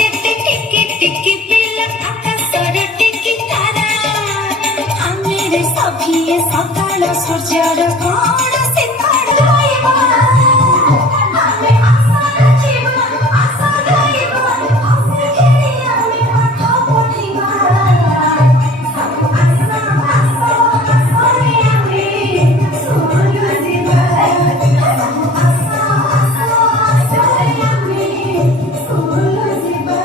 ଯେତେ ଟିକି ଟିକି ପିଲା ଆକାଶରେ ଟିକି ତାରା ଆମେରେ ସଭିଏ ସକାଳ ସୂର୍ଯ୍ୟର କଣ ଶିଖର ରହିବ ଆମେ ଆଶା ରଖିବା ଆଶା ରହିବ ହସି ଖେଳି ଆମେ ପାଠ ପଢ଼ିବା ସବୁ ଆଶା ଆଶା ଆଶାରେ ଆମେ ସ୍କୁଲ ଯିବା ସବୁ ଆଶା ଆଶା ଆଶାରେ ଆମେ ସ୍କୁଲ ଯିବା।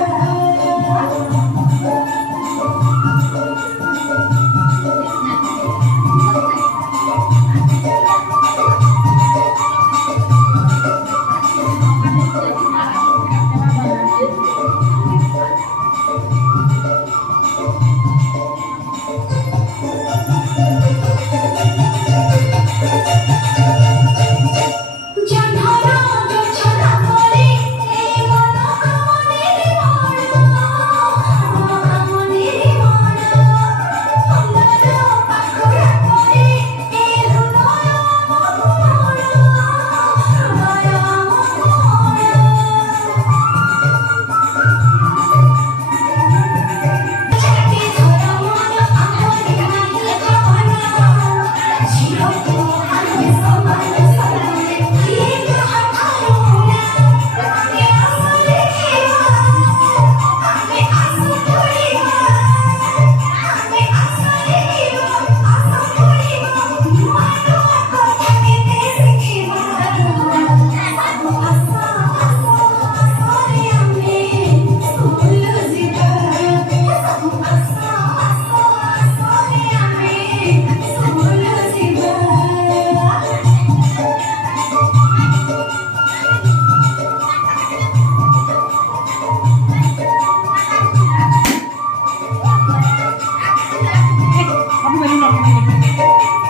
ଜହ୍ନର ଜୋଛନା ପରି ଏ ମନ ଆମ ନିର୍ମଳ ଆମ ନିର୍ମଳ ଫୁଲର ପାଖୁଡ଼ା ପରି ଏ ହୃଦୟ ଆମ କୋମଳ ହୃଦୟ ଆମ କୋମଳ। ଛାତି ଧର ମନ ଆମରି ନାହିଁ ଭାବନା ଝିଅ ପୁଅ ଆମେ ସମାନ ସମାନ କିଏ କାହାଠାରୁ ନା ଆମେ ଆଶା ଦେଖିବା ଆମେ ଆଶା ପଡ଼ିବା ଆମେ ଆଶା ଦେଖିବା ଆଶା ପଡ଼ିବା ନୂଆ ନୂଆ କଥା କେତେ ଶିଖିବା ସବୁ ଆଶା ଆଶା ଆଶାରେ ଆମେ ସ୍କୁଲ ଯିବା ସବୁ ଆଶା ଆଶା ଆଶାରେ ଆମେ ସ୍କୁଲ ଯିବା। Kamu tadi ngomongin